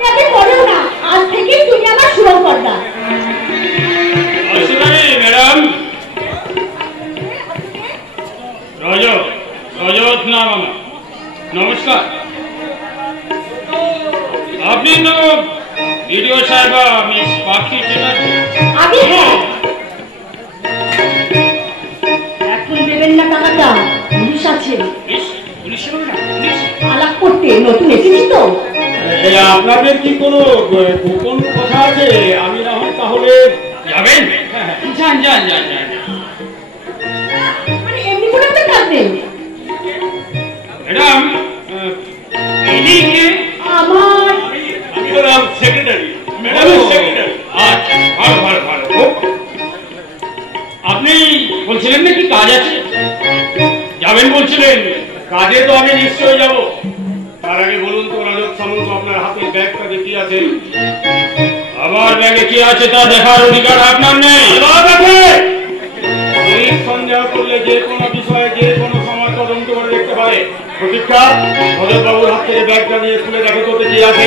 যাতে পড়েও না, আজ থেকে তুমি আমার সুরঙ্কর্তা। ম্যাডাম রজত না মামা, নমস্কার। আপনি তো ভিডিও সাহেব মিস পাখি আগে হ্যাঁ, এখন দেবেন না টাকাটা, পুলিশ আছে। আলাপ করতে নতুন এসেছি তো। আপনাদের কি কোনো গোপন কথা আছে? আমি না হয় তাহলে যাবেন? যান যান যান যান। মানে এমনি কোনো একটা কাজ নেই। ম্যাডাম আমার আমি হলাম সেক্রেটারি। Madam secretary. আচ্ছা, ভালো ভালো ভালো। আপনি বলছিলেন নাকি কাজ আছে, যাবেন বলছিলেন? কাজে তো আমি নিশ্চয়ই যাব। তার আগে বলুন তো রাজত সামন্ত, আপনার হাতে ব্যাগটাতে কি আছে? আমার ব্যাগে কি আছে তা দেখার অধিকার আপনার নেই। পুলিশ সন্দেহ করলে যে কোনো বিষয়ে যে কোনো সময় তদন্ত করে দেখতে পারে। প্রতীক্ষা, রজত বাবুর হাত থেকে ব্যাগটা নিয়ে খুলে দেখো তো কি আছে।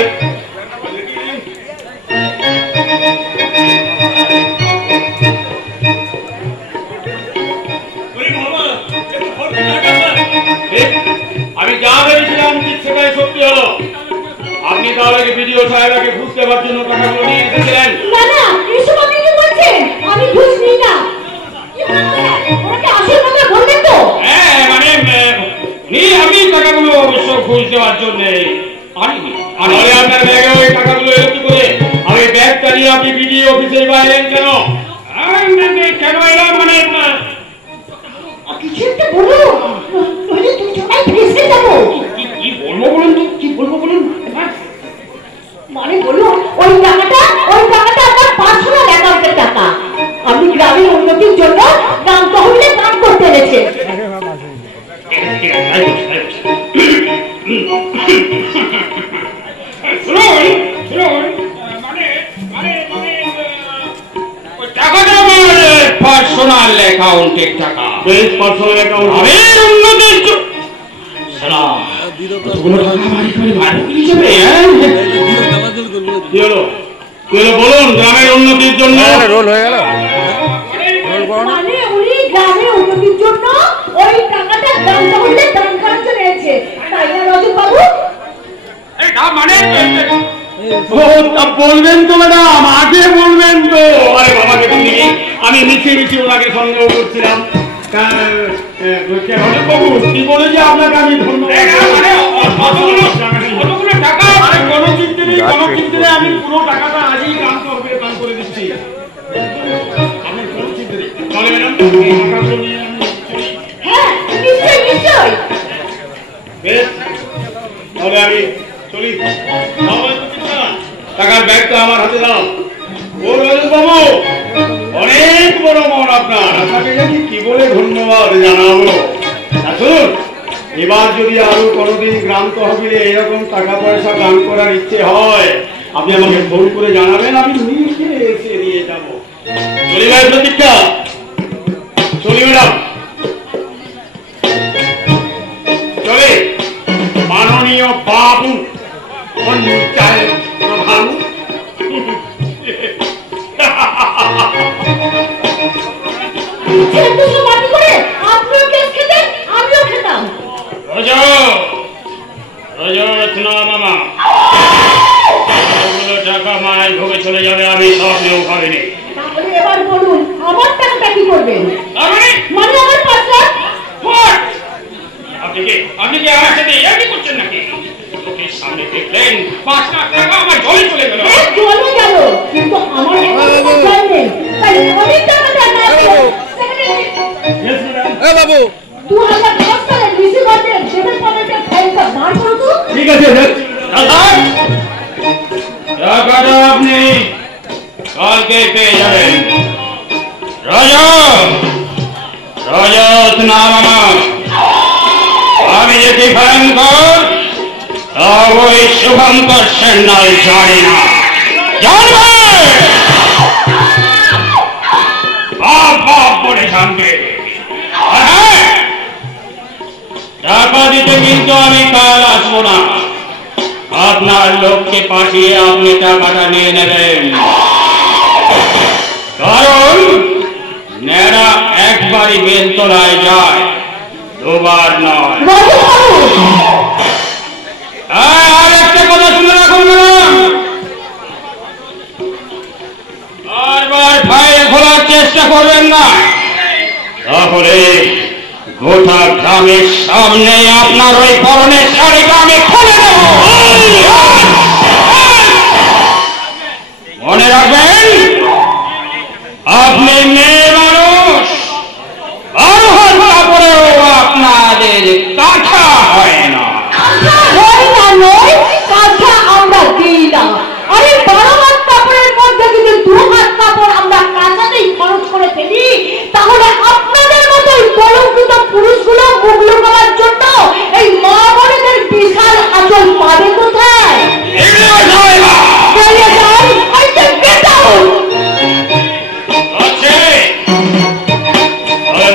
আমি যা ভেবেছিলাম ঠিক সেটাই সত্যি হলো। আপনি তাহলে ভিডিও সাহেবকে ঘুষ দেওয়ার জন্য টাকাগুলো নিয়ে এসেছিলেন? না না, এসব আপনি কি বলছেন? আমি ঘুষ নিই না। ওনাকে আসল কথা বলবেন তো? হ্যাঁ, মানে আমি টাকাগুলো অবশ্য ঘুষ দেওয়ার জন্য আনিনি। তাহলে আপনার ব্যাগে ওই টাকাগুলো এলো কি করে? আমি ব্যাগটা নিয়ে আপনি বিডিও অফিসে এলেন কেন? কেন এলাম মানে কিছু একটা বলো, নইলে তুমি সবাই ফেসে যাবো। কি বলবো বলুন তো, কি বলবো বলুন? মানে বলুন, ওই টাকাটা আপনার পার্সোনাল অ্যাকাউন্টের টাকা। আপনি গ্রামের উন্নতির জন্য গ্রাম তহবিলে দান করতে এনেছেন। টাকাটা আমার পার্সোনাল অ্যাকাউন্টের টাকা। বেশ, পার্সোনাল অ্যাকাউন্ট। আমি উন্নতির জন্য বলুন, গ্রামের উন্নতির জন্য। রোল হয়ে গেল। মানে উনি গ্রামের উন্নতির জন্য ওই টাকাটা গ্রাম তহবিলে দান করার জন্য এনেছে, তাই না রজত বাবু? মানে বলবেন তো ম্যাডাম, আগে বলবেন তো। আরে বাবা দেখুন, আমি মিছিয়ে মিছিয়ে ওনাকে সন্দেহ করছিলাম। বাবু কি বলে যে আপনাকে আমি কোনো চিন্তা নেই, কোনো চিন্তা নেই। আমি পুরো টাকাটা আজই গ্রাম তহবিলে দান করে দিচ্ছি। আপনার কোনো চিন্তা নেই। তাহলে ম্যাডাম টাকাগুলো নিয়ে আমি হ্যাঁ, নিশ্চয়ই নিশ্চয়ই। বেশ, তাহলে আমি চলি। টাকার ব্যাগটা আমার হাতে দাও। ও রজত বাবু, অনেক বড় মন আপনার। আপনাকে যদি কি বলে ধন্যবাদ জানাবো। আসুন, এবার যদি আরো কোনোদিন গ্রাম তহবিলে এরকম টাকা পয়সা দান করার ইচ্ছে হয়, আপনি আমাকে ফোন করে জানাবেন, আমি নিজে এসে দিয়ে যাবো। চলি ভাই, প্রতীক্ষা চলি ম্যাডাম, চলে। মাননীয় বাবু পঞ্চায়েত প্রধান, রজত না মামা, টাকা মায়ের ভোগে চলে যাবে, আমি সব নেও ভাবিনি। এবার বলুন, আমার টাকাটা কি করবেন? মানে আমার পার্সোনাল। আপনি কি আমার সাথে ইয়ার্কি করছেন নাকি? লোকের সামনে দেখলেন 5 লাখ টাকা আমার জলে চলে গেল। জলে গেল, কিন্তু আমার জল নেই, তাই অনেক টাকাটা না বাবু 2010 সালে রিসিভ করতে সেভেন পয়েন্টের ফাইলটা বার করো তো। ঠিক আছে, টাকাটা আপনি কালকে পেয়ে যাবেন। রজত না মামা, আমি যে কি ভয়ঙ্কর ওই শুভঙ্কর সেন নয়, জানি না। জানবে বাপ বলে জানবে। টাকা দিতে কিন্তু আমি কাল আসবো না, আপনার লোককে পাঠিয়ে আপনি টাকাটা নিয়ে নেবেন, কারণ নেড়া একবারই বেলতলায় যায়, দুবার নয়। আর একটা কথা শুনে রাখুন ম্যাডাম, বারবার ফাইল খোলার চেষ্টা করবেন না, তাহলে গোটা গ্রামের সামনে আপনার ওই পরনের শাড়িটা আমি খুলে দেব। মনে রাখবেন, আপনি মেয়ে মানুষ, আর কাপড়েও আপনাদের কাঁথা হয় না। কাঁথা আমরা দিই না। আরে 12 হাত কাপড়ের মধ্যে যদি 2 হাত কাপড় আমরা কাঁচাতেই খরচ করে ফেলি, তাহলে আপনাদের মতোই কলঙ্কিত পুরুষগুলো মুখ লুকাবার জন্য এই মা বোনেদের বিশাল আঁচল পাবে কোথায়? বেরিয়ে যান, I said get out!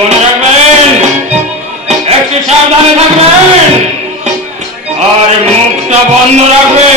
মনে রাখবেন, একটু সাবধানে থাকবেন আর মুখটা বন্ধ রাখবেন।